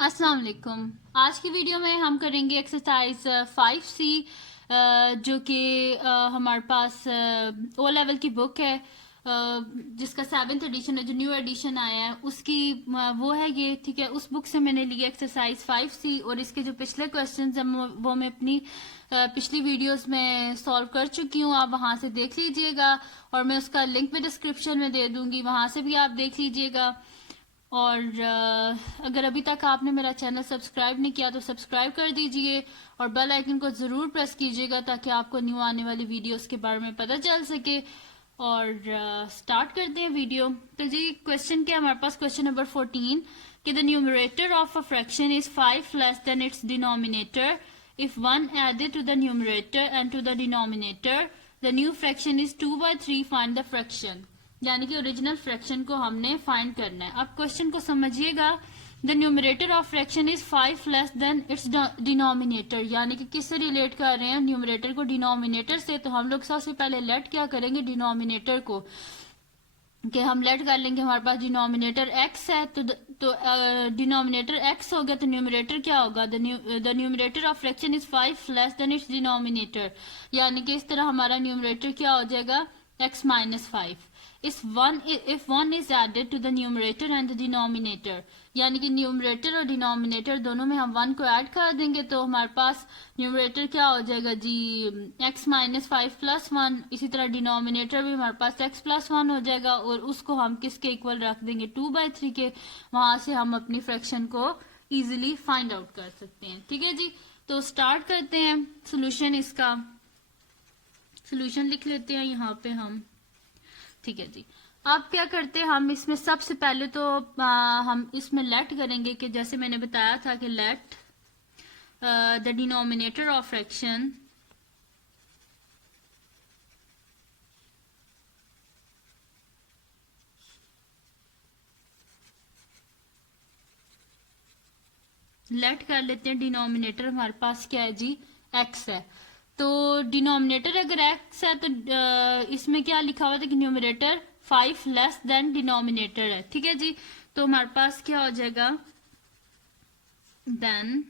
अस्सलाम वालेकुम। आज की वीडियो में हम करेंगे एक्सरसाइज 5C जो कि हमारे पास ओ लेवल की बुक है जिसका 7th एडिशन है, जो न्यू एडिशन आया है उसकी वो है ये। ठीक है, उस बुक से मैंने लिया एक्सरसाइज 5C और इसके जो पिछले क्वेश्चंस हैं वो मैं अपनी पिछली वीडियोस में सॉल्व कर चुकी हूँ। आप वहां से देख लीजिएगा और मैं उसका लिंक भी डिस्क्रिप्शन में दे दूंगी, वहां से भी आप देख लीजिएगा। और अगर अभी तक आपने मेरा चैनल सब्सक्राइब नहीं किया तो सब्सक्राइब कर दीजिए और बेल आइकन को जरूर प्रेस कीजिएगा ताकि आपको न्यू आने वाली वीडियोस के बारे में पता चल सके। और स्टार्ट करते हैं वीडियो। तो जी क्वेश्चन क्या हमारे पास, क्वेश्चन नंबर 14 कि the numerator of a fraction is 5 less than its denominator if 1 added to the numerator and to the denominator the new fraction is 2/3, find the fraction. यानी कि original fraction को हमने find करना है। अब question को समझिएगा। The numerator of fraction is 5 less than its denominator, यानी कि किससे रिलेट कर रहे हैं, न्यूमरेटर को डिनोमिनेटर से। तो हम लोग सबसे पहले लेट क्या करेंगे, डिनोमिनेटर को कि हम लेट कर लेंगे। हमारे पास डिनोमिनेटर x है तो डिनोमिनेटर x हो गया तो न्यूमरेटर क्या होगा, the numerator of fraction is 5 less than its denominator, यानी कि इस तरह हमारा न्यूमरेटर क्या हो जाएगा, x minus 5। If one is added to the numerator and the denominator, यानी कि न्यूमरेटर और डिनोमिनेटर दोनों में हम 1 को ऐड कर देंगे तो हमारे पास न्यूमरेटर क्या हो जाएगा जी, x माइनस 5 प्लस 1। इसी तरह डिनोमिनेटर भी हमारे पास x प्लस 1 हो जाएगा और उसको हम किसके इक्वल रख देंगे, 2/3 के। वहां से हम अपनी फ्रैक्शन को इजिली फाइंड आउट कर सकते हैं। ठीक है जी, तो स्टार्ट करते हैं सोल्यूशन। इसका सोल्यूशन लिख लेते हैं यहाँ पे हम। ठीक है जी, अब क्या करते हैं हम इसमें सबसे पहले तो हम इसमें लेट करेंगे कि जैसे मैंने बताया था कि let the denominator of fraction let कर लेते हैं। डिनोमिनेटर हमारे पास क्या है जी, x है। तो डिनोमिनेटर अगर x है तो इसमें क्या लिखा हुआ था कि न्यूमरेटर 5 लेस देन डिनोमिनेटर है। ठीक है जी, तो हमारे पास क्या हो जाएगा, then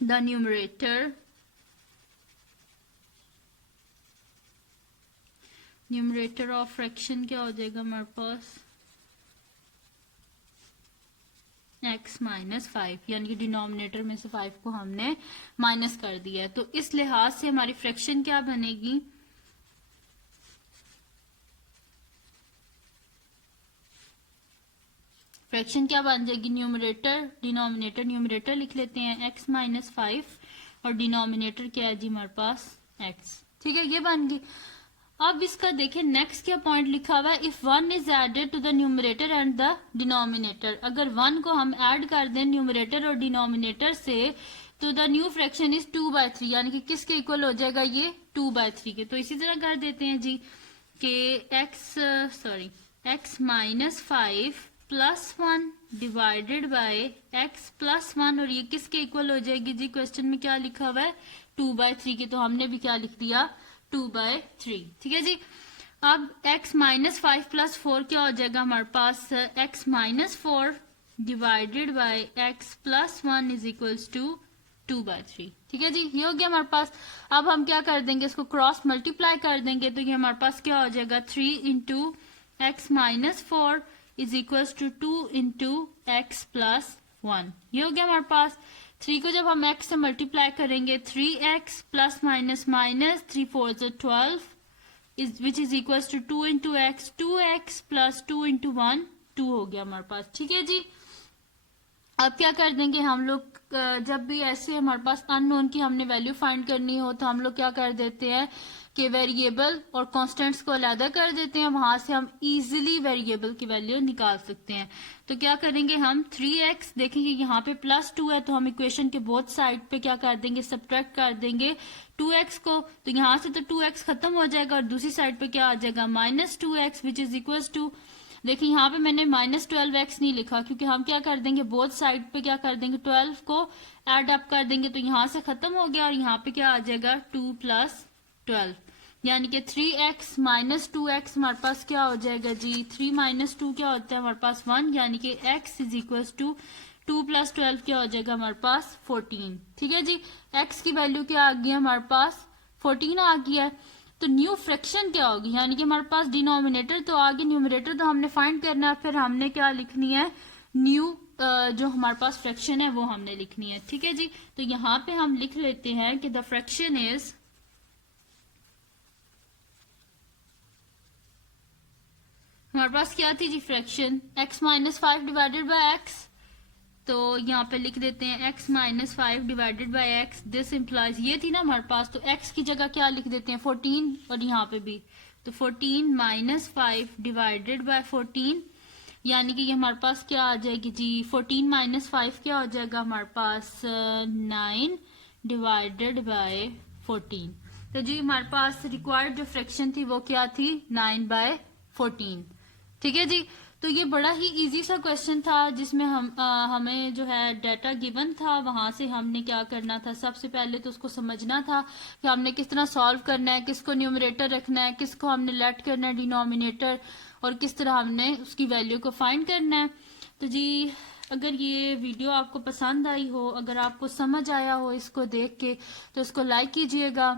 the numerator of fraction क्या हो जाएगा हमारे पास, x माइनस 5, यानी कि डिनोमिनेटर में से 5 को हमने माइनस कर दिया है। तो इस लिहाज से हमारी फ्रैक्शन क्या बनेगी, फ्रैक्शन क्या बन जाएगी, न्यूमरेटर डिनोमिनेटर, न्यूमरेटर लिख लेते हैं x माइनस 5 और डिनोमिनेटर क्या है जी हमारे पास x। ठीक है, ये बन गई। अब इसका देखें नेक्स्ट क्या पॉइंट लिखा हुआ है, if 1 is added to the numerator and the denominator, अगर 1 को हम ऐड कर दें न्यूमरेटर और डिनोमिनेटर से तो द न्यू फ्रैक्शन इज 2/3, यानी कि किसके इक्वल हो जाएगा ये, 2/3 के। तो इसी तरह कर देते हैं जी कि x minus 5 plus 1 divided by x plus 1, और ये किसके इक्वल हो जाएगी जी, क्वेश्चन में क्या लिखा हुआ है 2/3 के, तो हमने भी क्या लिख दिया 2/3। ठीक है जी, अब x माइनस 5 प्लस 4 क्या हो जाएगा हमारे पास, x minus 4 divided by x plus 1 is equals to 2/3। ठीक है जी, ये हो गया हमारे पास। अब हम क्या कर देंगे, इसको क्रॉस मल्टीप्लाई कर देंगे तो ये हमारे पास क्या हो जाएगा, 3 into x minus 4 is equals to 2 into x plus 1। ये हो गया हमारे पास। 3 को जब हम x से मल्टीप्लाई करेंगे 3x plus minus minus 3 4 12 which is equals to 2 into x, 2x plus 2 into 1 2 हो गया हमारे पास। ठीक है जी, अब क्या कर देंगे हम लोग, जब भी ऐसे हमारे पास अननोन की हमने वैल्यू फाइंड करनी हो तो हम लोग क्या कर देते हैं कि वेरिएबल और कांस्टेंट्स को अलग कर देते हैं, वहां से हम इजीली वेरिएबल की वैल्यू निकाल सकते हैं। तो क्या करेंगे हम, 3x देखेंगे यहाँ पे प्लस 2 है तो हम इक्वेशन के बोथ साइड पे क्या कर देंगे, सब्ट्रैक्ट कर देंगे 2x को, तो यहाँ से तो 2x खत्म हो जाएगा और दूसरी साइड पे क्या आ जाएगा minus 2x which is equal to, देखिए यहाँ पे मैंने माइनस 12x नहीं लिखा क्योंकि हम क्या कर देंगे बोथ साइड पे क्या कर देंगे 12 को एड अप कर देंगे तो यहाँ से खत्म हो गया और यहाँ पे क्या आ जाएगा 2 प्लस 12, यानी कि 3x माइनस 2x हमारे पास क्या हो जाएगा जी, 3 माइनस 2 क्या होता है हमारे पास 1, यानी कि x इज इक्वल टू 2 + 12 क्या हो जाएगा हमारे पास 14। ठीक है जी, x की वैल्यू क्या आ गई है हमारे पास 14 आ गई है। तो न्यू फ्रैक्शन क्या होगी, यानी कि हमारे पास डिनोमिनेटर तो आ गया, न्यूमरेटर तो हमने फाइंड करना है, फिर हमने क्या लिखनी है न्यू जो हमारे पास फ्रैक्शन है वो हमने लिखनी है। ठीक है जी, तो यहाँ पे हम लिख लेते हैं कि द फ्रैक्शन इज, हमारे पास क्या थी जी fraction x - 5 divided by x, तो यहाँ पे लिख देते हैं x - 5 divided by x, this implies, ये थी ना हमारे पास, तो x की जगह क्या लिख देते हैं 14, और यहाँ पे भी तो 14 - 5 डिवाइडेड बाय 14, यानी कि ये हमारे पास क्या आ जाएगी जी 14 - 5 क्या हो जाएगा हमारे पास 9 डिवाइडेड बाय 14। तो जी हमारे पास रिक्वायर्ड जो फ्रैक्शन थी वो क्या थी 9/14। ठीक है जी, तो ये बड़ा ही इजी सा क्वेश्चन था जिसमें हमें जो है डाटा गिवन था, वहां से हमने क्या करना था, सबसे पहले तो उसको समझना था कि हमने किस तरह सॉल्व करना है, किसको न्यूमरेटर रखना है, किसको हमने लेट करना है डिनोमिनेटर, और किस तरह हमने उसकी वैल्यू को फाइंड करना है। तो जी अगर ये वीडियो आपको पसंद आई हो, अगर आपको समझ आया हो इसको देख के, तो इसको लाइक कीजिएगा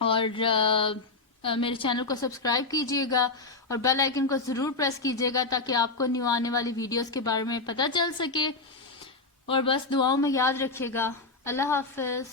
और मेरे चैनल को सब्सक्राइब कीजिएगा और बेल आइकन को जरूर प्रेस कीजिएगा ताकि आपको न्यू आने वाली वीडियोस के बारे में पता चल सके। और बस दुआओं में याद रखिएगा। अल्लाह हाफिज।